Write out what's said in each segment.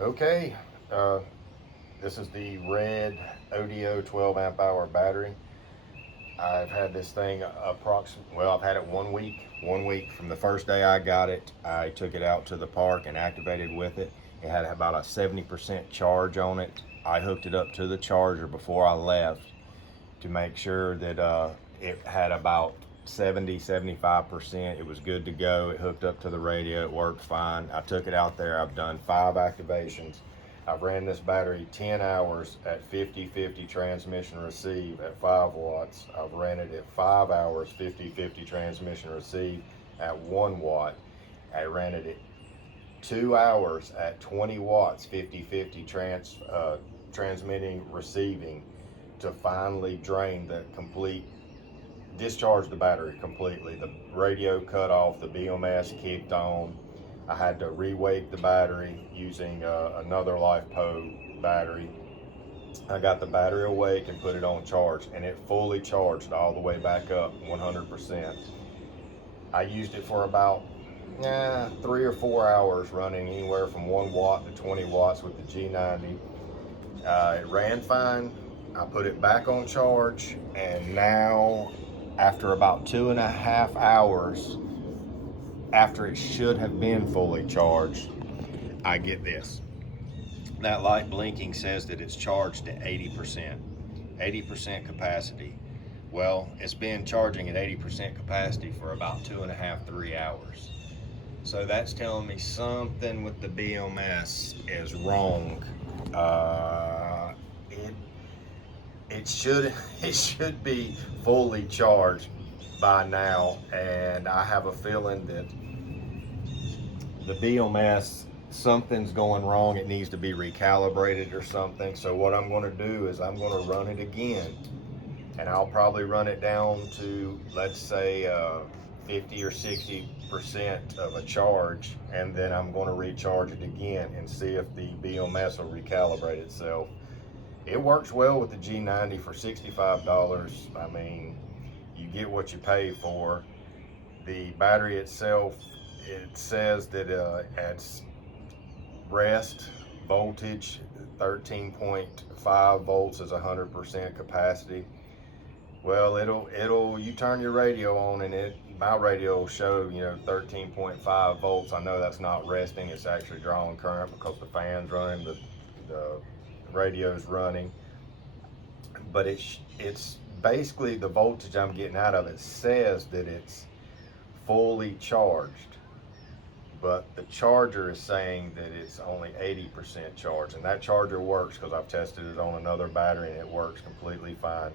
Okay, this is the Redodo 12 amp hour battery. I've had this thing I've had it 1 week. 1 week from the first day I got it. I took it out to the park and activated with it. It had about a 70% charge on it. I hooked it up to the charger before I left to make sure that it had about 70-75%. It was good to go. It hooked up to the radio. It worked fine. I took it out there. I've done 5 activations. I've ran this battery 10 hours at 50-50 transmission receive at 5 watts. I've ran it at 5 hours 50-50 transmission receive at 1 watt. I ran it at 2 hours at 20 watts 50-50 transmitting receiving to finally drain the complete, discharge the battery completely. The radio cut off, the BMS kicked on. I had to re-wake the battery using another LifePo battery. I got the battery awake and put it on charge, and it fully charged all the way back up 100%. I used it for about 3 or 4 hours, running anywhere from 1 watt to 20 watts with the G90. It ran fine. I put it back on charge, and now after about 2.5 hours after it should have been fully charged, I get this. That light blinking says that it's charged at 80% capacity. Well, it's been charging at 80% capacity for about 2.5-3 hours. So that's telling me something with the BMS is wrong. It should it should be fully charged by now, and I have a feeling that the BMS, something's going wrong. It needs to be recalibrated or something. So what I'm going to do is I'm going to run it again, and I'll probably run it down to, let's say, 50 or 60% of a charge, and then I'm going to recharge it again and see if the BMS will recalibrate itself. It works well with the G90 for $65. I mean, you get what you pay for. The battery itself, it says that at rest voltage, 13.5 volts is 100% capacity. Well, you turn your radio on, and my radio will show 13.5 volts. I know that's not resting, it's actually drawing current because the fan's running, the radio's running. But it's basically the voltage I'm getting out of it says that it's fully charged, but the charger is saying that it's only 80% charged, and that charger works because I've tested it on another battery and it works completely fine.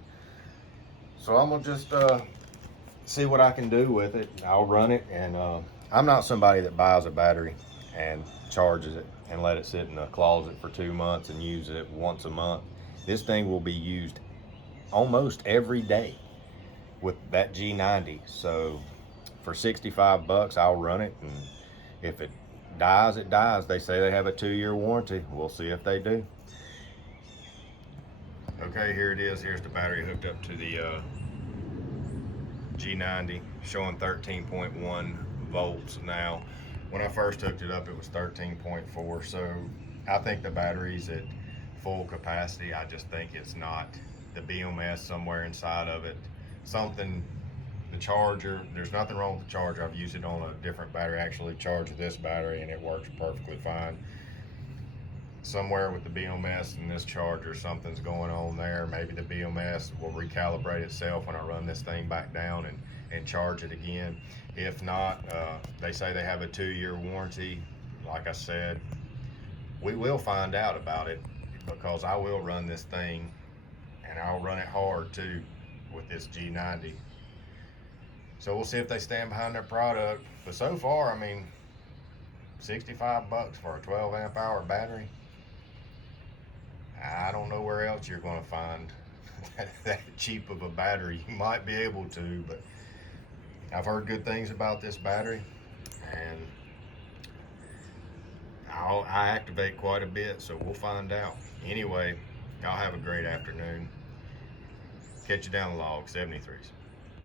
So I'm gonna just see what I can do with it. I'll run it, and I'm not somebody that buys a battery and charges it and let it sit in a closet for 2 months and use it once a month. This thing will be used almost every day with that G90. So for 65 bucks, I'll run it, and if it dies, it dies. They say they have a 2-year warranty. We'll see if they do. Okay, here it is. Here's the battery hooked up to the G90, showing 13.1 volts now. When I first hooked it up, it was 13.4. So I think the battery's at full capacity. I just think it's not, the BMS somewhere inside of it. The charger, there's nothing wrong with the charger. I've used it on a different battery, actually charged this battery, and it works perfectly fine. Somewhere with the BMS and this charger, something's going on there. Maybe the BMS will recalibrate itself when I run this thing back down and charge it again. If not, they say they have a 2-year warranty. Like I said, we will find out about it, because I will run this thing, and I'll run it hard too with this G90. So we'll see if they stand behind their product. But so far, I mean, 65 bucks for a 12 amp hour battery. I don't know where else you're going to find that cheap of a battery. You might be able to, but I've heard good things about this battery, and I activate quite a bit, so we'll find out. Anyway, y'all have a great afternoon. Catch you down the log, 73s.